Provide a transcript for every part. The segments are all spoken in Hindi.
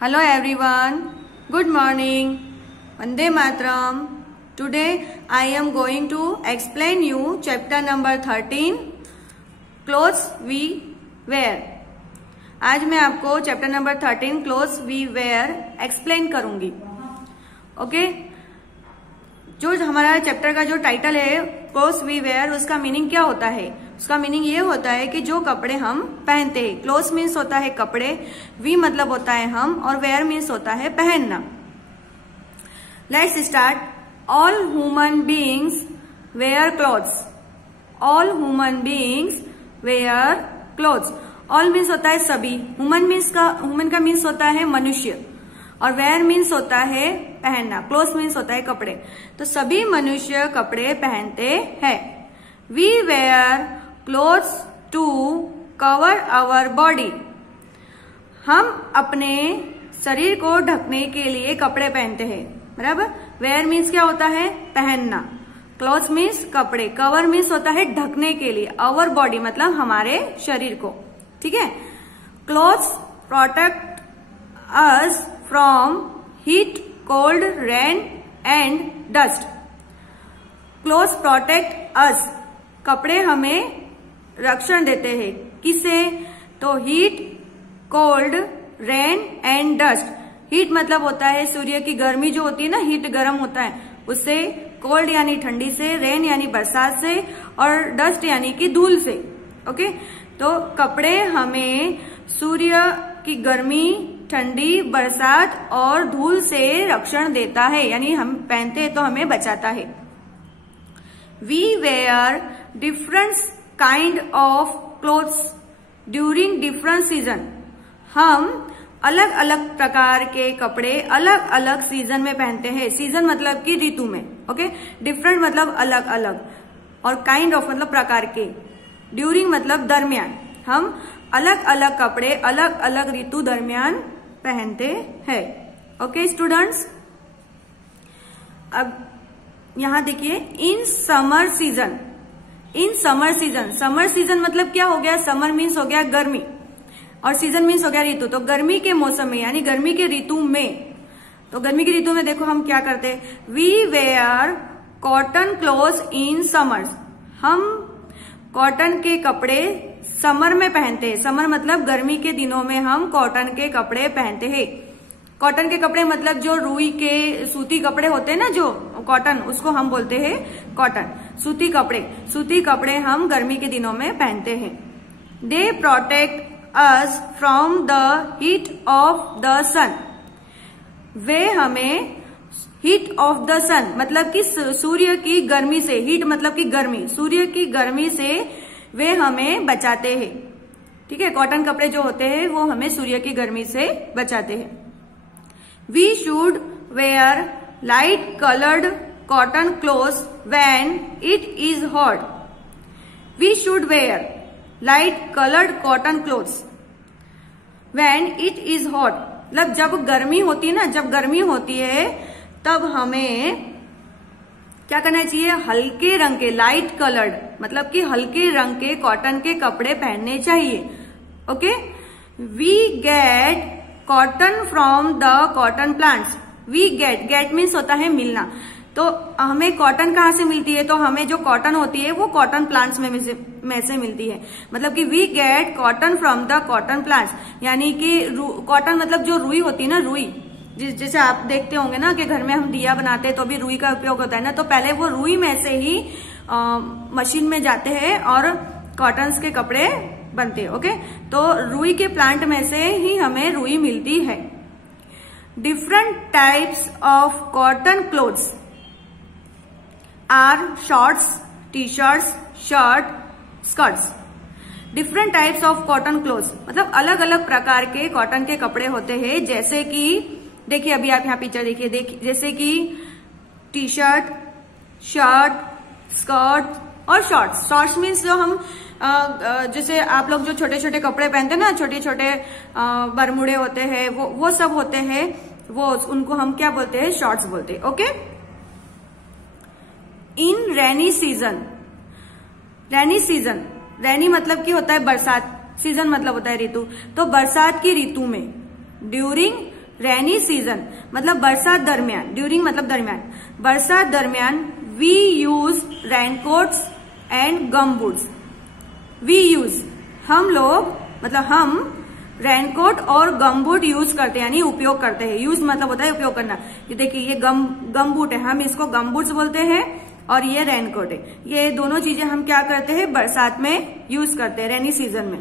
Hello everyone, good morning, Vande Mataram. Today I am going to explain you chapter number 13, Clothes we wear. आज मैं आपको chapter number 13 clothes we wear explain करूंगी. ओके, जो हमारा चैप्टर का जो टाइटल है क्लोथ्स वी वेयर, उसका मीनिंग क्या होता है? उसका मीनिंग ये होता है कि जो कपड़े हम पहनते हैं. क्लोथ्स मीन्स होता है कपड़े, वी मतलब होता है हम, और वेयर मीन्स होता है पहनना. Let's start. All human beings wear clothes. All human beings wear clothes. All means होता है सभी. ह्यूमन का मीन्स होता है मनुष्य, और वेयर मीन्स होता है पहनना. क्लोथ्स मीन्स होता है कपड़े. तो सभी मनुष्य कपड़े पहनते हैं. We wear clothes to cover our body. हम अपने शरीर को ढकने के लिए कपड़े पहनते हैं. बराबर. वेयर मीन्स क्या होता है? पहनना. क्लोथ्स मीन्स कपड़े. कवर मीन्स होता है ढकने के लिए. आवर बॉडी मतलब हमारे शरीर को. ठीक है. Clothes protect us from heat, cold, rain and dust. Clothes protect us. कपड़े हमें रक्षण देते हैं. किससे? तो heat, cold, rain and dust. Heat मतलब होता है सूर्य की गर्मी जो होती है ना, हीट गर्म होता है उससे. कोल्ड यानी ठंडी से, रेन यानी बरसात से, और डस्ट यानी कि धूल से. ओके. तो कपड़े हमें सूर्य की गर्मी, ठंडी, बरसात और धूल से रक्षण देता है, यानी हम पहनते हैं तो हमें बचाता है. We wear different kind of clothes during different season. हम अलग अलग प्रकार के कपड़े अलग अलग सीजन में पहनते हैं. सीजन मतलब कि ऋतु में. ओके. डिफरेंट मतलब अलग अलग, और काइंड ऑफ मतलब प्रकार के. ड्यूरिंग मतलब दरमियान. हम अलग अलग कपड़े अलग अलग ऋतु दरमियान पहनते हैं. Okay students. अब यहां देखिए, इन समर सीजन. इन समर सीजन. समर सीजन मतलब क्या हो गया? समर मीन्स हो गया गर्मी, और सीजन मीन्स हो गया ऋतु. तो गर्मी के मौसम में यानी गर्मी के ऋतु में, तो गर्मी की ऋतु में देखो हम क्या करते हैं. We wear cotton clothes in summers. हम कॉटन के कपड़े समर में पहनते हैं. समर मतलब गर्मी के दिनों में हम कॉटन के कपड़े पहनते हैं. कॉटन के कपड़े मतलब जो रुई के सूती कपड़े होते हैं ना, जो कॉटन, उसको हम बोलते हैं कॉटन. सूती कपड़े. सूती कपड़े हम गर्मी के दिनों में पहनते हैं. They protect us from the heat of the sun. वे हमें हीट ऑफ द सन मतलब कि सूर्य की गर्मी से. हीट मतलब कि गर्मी. सूर्य की गर्मी से वे हमें बचाते हैं. ठीक है. कॉटन कपड़े जो होते हैं वो हमें सूर्य की गर्मी से बचाते हैं. We should wear light coloured cotton clothes when it is hot. We should wear light coloured cotton clothes when it is hot. मतलब जब गर्मी होती है ना, जब गर्मी होती है तब हमें क्या करना चाहिए? हल्के रंग के, लाइट कलर्ड मतलब कि हल्के रंग के कॉटन के कपड़े पहनने चाहिए. Okay. We get cotton from the cotton plants. We get means होता है मिलना. तो हमें कॉटन कहाँ से मिलती है? तो हमें जो कॉटन होती है वो कॉटन प्लांट्स में से मिलती है. मतलब कि we get cotton from the cotton plants, यानी कि कॉटन मतलब जो रुई होती है ना, रुई. जैसे आप देखते होंगे ना कि घर में हम दिया बनाते हैं तो भी रुई का उपयोग होता है ना. तो पहले वो रुई में से ही मशीन में जाते हैं और कॉटन के कपड़े बनते हैं. ओके. तो रुई के प्लांट में से ही हमें रुई मिलती है. Different types of cotton clothes are shorts, T shirts, shirt, skirts. Different types of cotton clothes मतलब अलग अलग प्रकार के कॉटन के कपड़े होते हैं. जैसे कि देखिए, अभी आप यहाँ पिक्चर देखिए, जैसे कि टी शर्ट, शर्ट, स्कर्ट और शॉर्ट्स. शॉर्ट्स मीन्स जो हम जैसे आप लोग जो छोटे छोटे कपड़े पहनते हैं ना, छोटे छोटे बरमुडे होते हैं, वो सब होते हैं, वो उनको हम क्या बोलते हैं? शॉर्ट्स बोलते हैं. ओके. इन रेनी सीजन. रेनी सीजन, रेनी मतलब कि होता है बरसात, सीजन मतलब होता है ऋतु. तो बरसात की ऋतु में, ड्यूरिंग रेनी सीजन मतलब बरसात दरमियान, ड्यूरिंग मतलब दरमियान, बरसात दरमियान we use raincoats and gum boots. We use हम लोग मतलब हम रेनकोट और गम बूट यूज करते हैं, यानी उपयोग करते हैं। यूज मतलब होता है उपयोग करना। ये देखिए ये गम बूट है, हम इसको गम बूट्स बोलते हैं, और ये रेनकोट है। ये दोनों चीजें हम क्या करते हैं, बरसात में यूज करते हैं, रेनी सीजन में।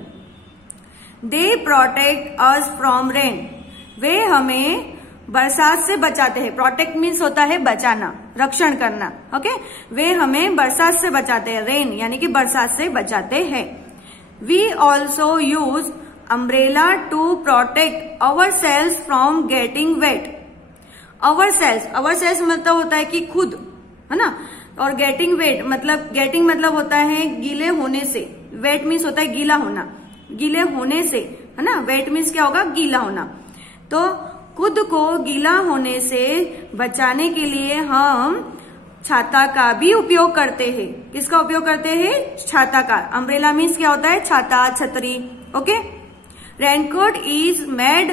They protect us from rain, वे हमें बरसात से बचाते हैं। प्रोटेक्ट मीन्स होता है बचाना, रक्षण करना। ओके, वे हमें बरसात से बचाते हैं, रेन यानी कि बरसात से बचाते हैं। We also use umbrella to protect ourselves from getting wet. Ourselves मतलब होता है कि खुद, है ना, और गेटिंग वेट मतलब गेटिंग मतलब होता है गीले होने से। वेट मीन्स होता है गीला होना, गीले होने से, है ना। वेट मीन्स क्या होगा, गीला होना। तो खुद को गीला होने से बचाने के लिए हम छाता का भी उपयोग करते हैं। किसका उपयोग करते हैं, छाता का। अम्ब्रेला मीन्स क्या होता है, छाता, छतरी। Okay, raincoat is made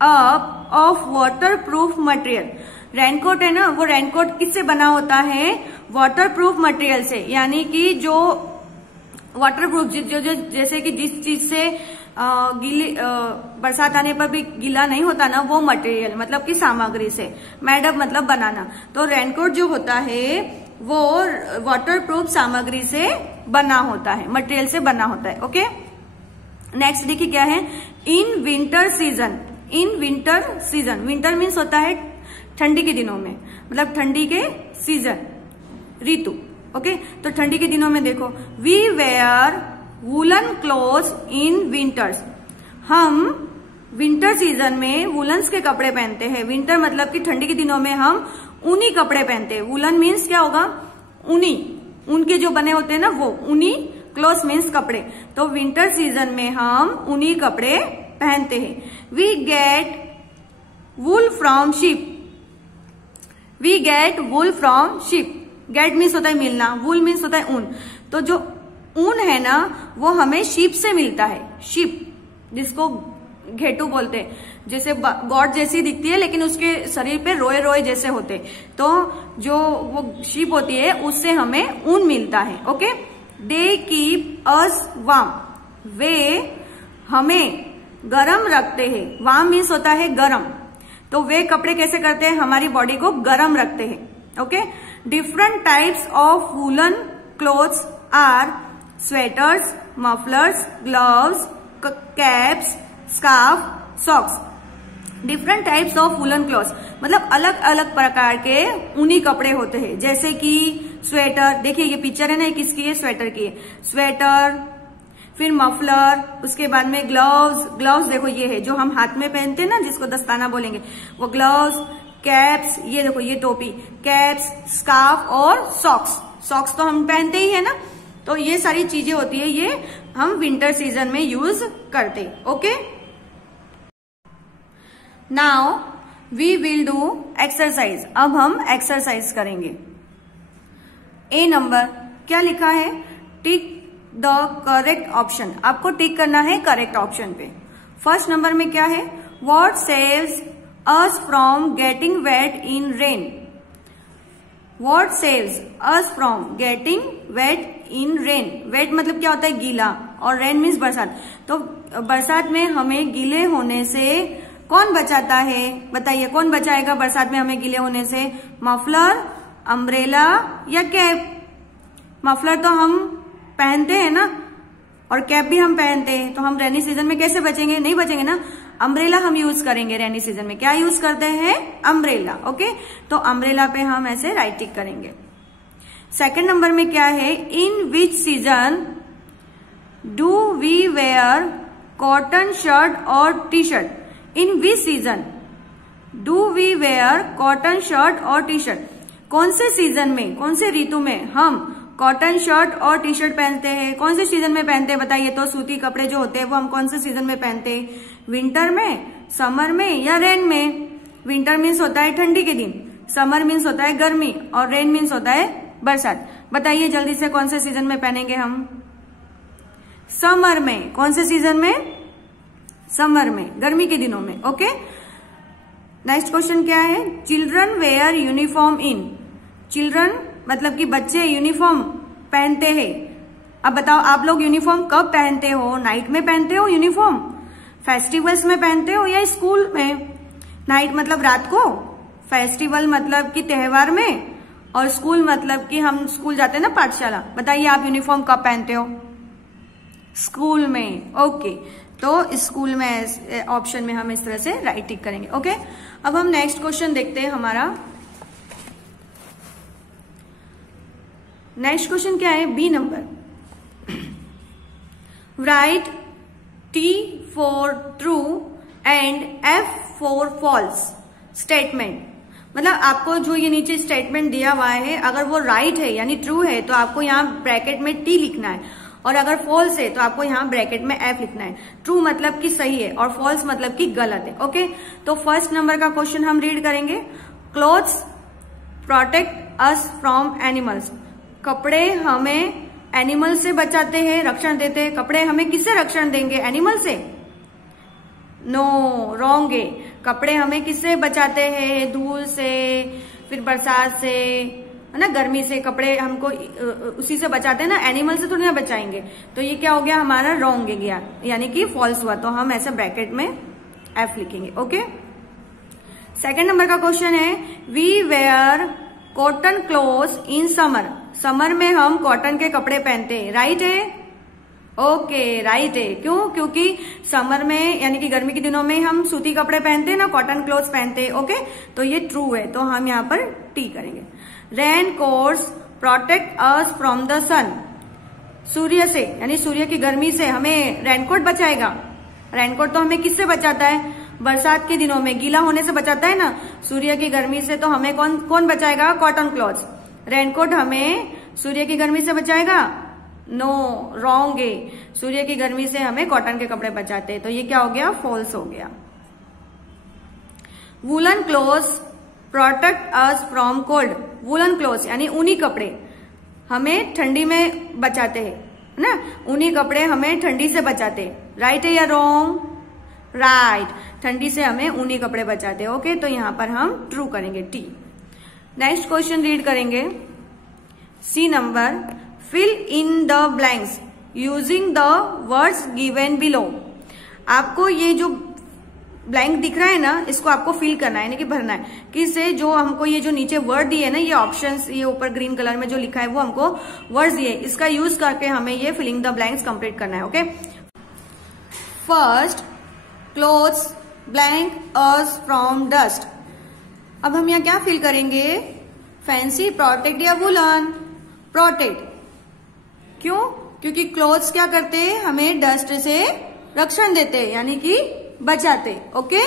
up of water proof material. Raincoat है ना, वो रेनकोट किससे बना होता है, वाटर प्रूफ मटेरियल से, यानी कि जो वाटर प्रूफ, जो जैसे कि जिस चीज से गीली बरसात आने पर भी गीला नहीं होता ना, वो मटेरियल मतलब कि सामग्री से। मेड अप मतलब बनाना। तो रेनकोट जो होता है वो वाटर प्रूफ सामग्री से बना होता है, मटेरियल से बना होता है। ओके, नेक्स्ट देखिए क्या है, इन विंटर सीजन। इन विंटर सीजन, विंटर मीन्स होता है ठंडी के दिनों में, मतलब ठंडी के सीजन, ऋतु। ओके, तो ठंडी के दिनों में देखो, we wear woollen clothes in winters. हम विंटर सीजन में वूलन्स के कपड़े पहनते हैं। विंटर मतलब कि ठंडी के दिनों में हम ऊनी कपड़े पहनते हैं। वूलन मीन्स क्या होगा, ऊनी, ऊन के जो बने होते हैं ना वो। ऊनी क्लोथ्स मीन्स कपड़े। तो विंटर सीजन में हम ऊनी कपड़े पहनते हैं। We get wool from sheep. We get wool from sheep. Get means होता है मिलना, वूल मीन्स होता है ऊन। तो जो ऊन है ना वो हमें शिप से मिलता है। शिप जिसको घेटू बोलते हैं, जैसे गॉड जैसी दिखती है लेकिन उसके शरीर पे रोए रोए जैसे होते, तो जो वो शिप होती है उससे हमें ऊन मिलता है। Okay, they keep us warm. वे हमें गरम रखते हैं। वार्म मीन्स होता है गरम। तो वे कपड़े कैसे करते हैं, हमारी बॉडी को गरम रखते हैं। Okay, different types of woollen clothes are sweaters, mufflers, gloves, caps, scarf, socks. Different types of woollen clothes मतलब अलग अलग प्रकार के ऊनी कपड़े होते हैं। जैसे कि स्वेटर, देखिए ये पिक्चर है ना, किसकी है, स्वेटर की है। स्वेटर, फिर मफलर, उसके बाद में ग्लव्स। ग्लव्स देखो ये है जो हम हाथ में पहनते हैं ना, जिसको दस्ताना बोलेंगे, वो ग्लव्स। कैप्स, ये देखो ये टोपी, कैप्स, स्कार्फ और सॉक्स। सॉक्स तो हम पहनते ही है ना। तो ये सारी चीजें होती है, ये हम विंटर सीजन में यूज करते। Okay, now we will do exercise. अब हम एक्सरसाइज करेंगे। ए नंबर क्या लिखा है, टिक द करेक्ट ऑप्शन। आपको टिक करना है करेक्ट ऑप्शन पे। फर्स्ट नंबर में क्या है, what saves us from getting wet in rain. What saves us from getting wet in rain. Wet मतलब क्या होता है, गीला, और रेन मीन्स बरसात। तो बरसात में हमें गीले होने से कौन बचाता है, बताइए कौन बचाएगा बरसात में हमें गीले होने से। मफलर, अम्ब्रेला या कैप। मफलर तो हम पहनते हैं ना, और कैप भी हम पहनते हैं। तो हम रेनी सीजन में कैसे बचेंगे, नहीं बचेंगे ना। अम्ब्रेला हम यूज करेंगे रेनी सीजन में। क्या यूज करते हैं, अम्ब्रेला। ओके, तो अम्ब्रेला पे हम ऐसे राइट टिक करेंगे। सेकंड नंबर में क्या है, in which season do we wear cotton shirt और T shirt. In which season do we wear cotton shirt और टी शर्ट। कौन से सीजन में, कौन से ऋतु में हम कॉटन शर्ट और टी शर्ट पहनते हैं। कौन से सीजन में पहनते हैं बताइए। तो सूती कपड़े जो होते हैं वो हम कौन से सीजन में पहनते हैं, विंटर में, समर में या रेन में। विंटर मीन्स होता है ठंडी के दिन, समर मीन्स होता है गर्मी, और रेन मीन्स होता है बरसात। बताइए जल्दी से कौन से सीजन में पहनेंगे हम, समर में। कौन से सीजन में, समर में, गर्मी के दिनों में। ओके, नेक्स्ट क्वेश्चन क्या है, children where uniform in, children मतलब कि बच्चे यूनिफॉर्म पहनते हैं। अब बताओ आप लोग यूनिफॉर्म कब पहनते हो, नाइट में पहनते हो यूनिफॉर्म, फेस्टिवल्स में पहनते हो या स्कूल में? नाइट मतलब रात को, फेस्टिवल मतलब कि त्योहार में, और स्कूल मतलब कि हम स्कूल जाते हैं ना, पाठशाला। बताइए आप यूनिफॉर्म कब पहनते हो? स्कूल में। ओके, तो स्कूल में ऑप्शन में हम इस तरह से राइट टिक करेंगे। ओके, अब हम नेक्स्ट क्वेश्चन देखते हैं। हमारा नेक्स्ट क्वेश्चन क्या है, B number. Right T for true and F for false statement. मतलब आपको जो ये नीचे स्टेटमेंट दिया हुआ है, अगर वो राइट है यानी ट्रू है तो आपको यहाँ ब्रैकेट में T लिखना है, और अगर फॉल्स है तो आपको यहाँ ब्रैकेट में F लिखना है। ट्रू मतलब कि सही है और फॉल्स मतलब कि गलत है। ओके, तो फर्स्ट नंबर का क्वेश्चन हम रीड करेंगे। Clothes protect us from animals, कपड़े हमें एनिमल से बचाते हैं, रक्षण देते हैं। कपड़े हमें किससे रक्षण देंगे, एनिमल से? नो, रॉन्ग है। कपड़े हमें किससे बचाते हैं, धूल से, फिर बरसात से, है ना, गर्मी से। कपड़े हमको उसी से बचाते हैं ना, एनिमल से थोड़ी ना बचाएंगे। तो ये क्या हो गया हमारा, रॉन्ग है गया, यानी कि फॉल्स हुआ। तो हम ऐसे ब्रैकेट में F लिखेंगे। ओके, सेकेंड नंबर का क्वेश्चन है, we wear cotton clothes in summer, summer में हम कॉटन के कपड़े पहनते हैं। राइट है? ओके, राइट है। क्यों? क्योंकि समर में यानी कि गर्मी के दिनों में हम सूती कपड़े पहनते हैं ना, कॉटन क्लोथ्स पहनते हैं। ओके, तो ये ट्रू है, तो हम यहाँ पर टी करेंगे। Rain coats protect us from the sun, सूर्य से यानी सूर्य की गर्मी से हमें रेनकोट बचाएगा। रेनकोट तो हमें किससे बचाता है, बरसात के दिनों में गीला होने से बचाता है ना, सूर्य की गर्मी से। तो हमें कौन बचाएगा, कॉटन क्लॉथ्स। रेनकोट हमें सूर्य की गर्मी से बचाएगा? नो, रॉन्ग है। सूर्य की गर्मी से हमें कॉटन के कपड़े बचाते हैं। तो ये क्या हो गया, फॉल्स हो गया। Woollen clothes protect us from cold, woollen clothes यानी ऊनी कपड़े हमें ठंडी में बचाते हैं ना, ऊनी कपड़े हमें ठंडी से बचाते हैं। राइट है या रॉन्ग? राइट, ठंडी से हमें ऊनी कपड़े बचाते हैं। ओके, तो यहां पर हम ट्रू करेंगे, टी। नेक्स्ट क्वेश्चन रीड करेंगे, C number. Fill in the blanks using the words given below. आपको ये जो ब्लैंक दिख रहा है ना, इसको आपको फिल करना है यानी कि भरना है। किससे? जो हमको ये जो नीचे वर्ड दिए ना, ये ऑप्शंस, ये ऊपर ग्रीन कलर में जो लिखा है वो हमको वर्ड्स दिए, इसका यूज करके हमें ये फिलिंग द ब्लैंक्स कंप्लीट करना है। Okay, first, clothes blank us from dust. अब हम यहाँ क्या फिल करेंगे, फैंसी, प्रोटेक्ट या वुलन? प्रोटेक्ट। क्यों? क्योंकि क्लोथ्स क्या करते हैं, हमें डस्ट से रक्षण देते हैं यानी कि बचाते। ओके,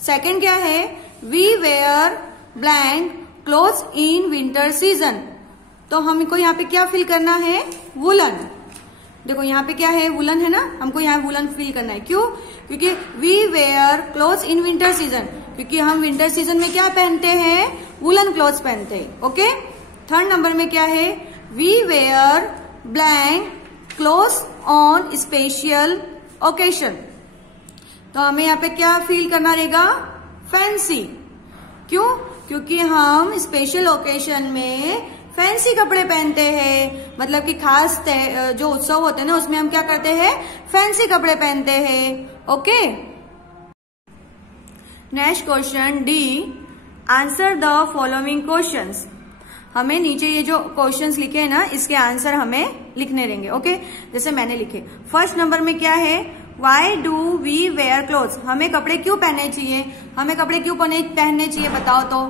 सेकंड क्या है, we wear blank clothes in winter season. तो हमको यहाँ पे क्या फिल करना है, वुलन। देखो यहाँ पे क्या है, वुलन है ना, हमको यहाँ वुलन फिल करना है। क्यों? क्योंकि we wear clothes in winter season, क्योंकि हम विंटर सीजन में क्या पहनते हैं, वुलन क्लोथ्स पहनते हैं। ओके, थर्ड नंबर में क्या है, we wear blank clothes on special occasion. तो हमें यहाँ पे क्या फील करना रहेगा, फैंसी। क्यों? क्योंकि हम स्पेशल ओकेशन में फैंसी कपड़े पहनते हैं, मतलब कि खास जो उत्सव होते हैं ना, उसमें हम क्या करते हैं, फैंसी कपड़े पहनते हैं। Okay, next question D, answer the following questions. हमें नीचे ये जो क्वेश्चंस लिखे हैं ना, इसके आंसर हमें लिखने रहेंगे। ओके, जैसे मैंने लिखे। फर्स्ट नंबर में क्या है, why do we wear clothes. हमें कपड़े क्यों पहनने चाहिए, हमें कपड़े क्यों पहनने चाहिए बताओ तो?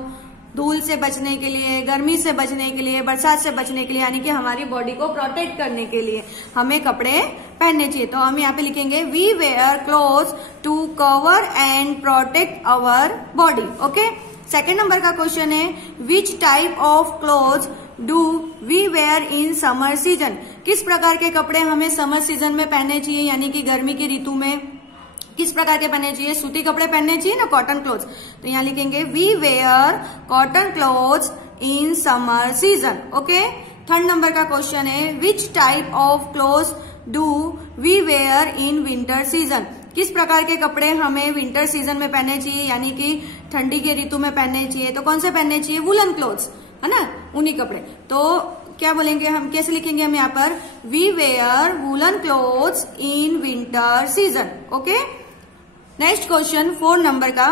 धूल से बचने के लिए, गर्मी से बचने के लिए, बरसात से बचने के लिए, यानी कि हमारी बॉडी को प्रोटेक्ट करने के लिए हमें कपड़े पहनने चाहिए। तो हम यहाँ पे लिखेंगे we wear clothes to cover and protect our body. Okay, second number का क्वेश्चन है, which type of clothes do we wear in summer season. किस प्रकार के कपड़े हमें समर सीजन में पहनने चाहिए, यानी कि गर्मी की ऋतु में किस प्रकार के पहनने चाहिए, सूती कपड़े पहनने चाहिए ना, कॉटन क्लोथ्स। तो यहाँ लिखेंगे we wear cotton clothes in summer season. Okay, third number का क्वेश्चन है, which type of clothes do we wear in winter season. किस प्रकार के कपड़े हमें विंटर सीजन में पहनने चाहिए, यानी कि ठंडी के ऋतु में पहनने चाहिए। तो कौन से पहनने चाहिए? वुलन क्लोथ्स, है ना, ऊनी कपड़े। तो क्या बोलेंगे हम, कैसे लिखेंगे हम यहाँ पर? We wear woollen clothes in winter season. Okay, next question 4 number का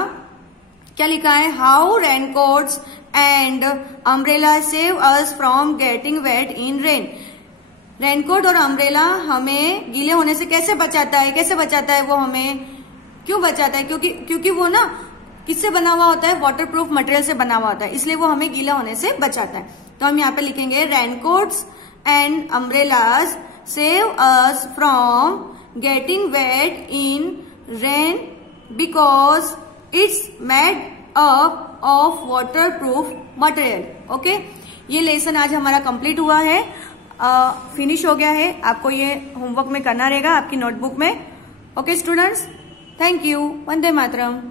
क्या लिखा है? How raincoats and umbrella save us from getting wet in rain. Raincoat और अम्ब्रेला हमें गीले होने से कैसे बचाता है? कैसे बचाता है वो हमें? क्यों बचाता है? क्योंकि वो ना किससे बना हुआ होता है? वाटरप्रूफ मटेरियल से बना हुआ होता है, इसलिए वो हमें गीला होने से बचाता है। तो हम यहाँ पे लिखेंगे raincoats and umbrellas save us from getting wet in rain because it's made up of waterproof material. Okay, ये लेसन आज हमारा कंप्लीट हुआ है, फिनिश हो गया है। आपको ये होमवर्क में करना रहेगा आपकी नोटबुक में। Okay students, thank you. Vande Mataram.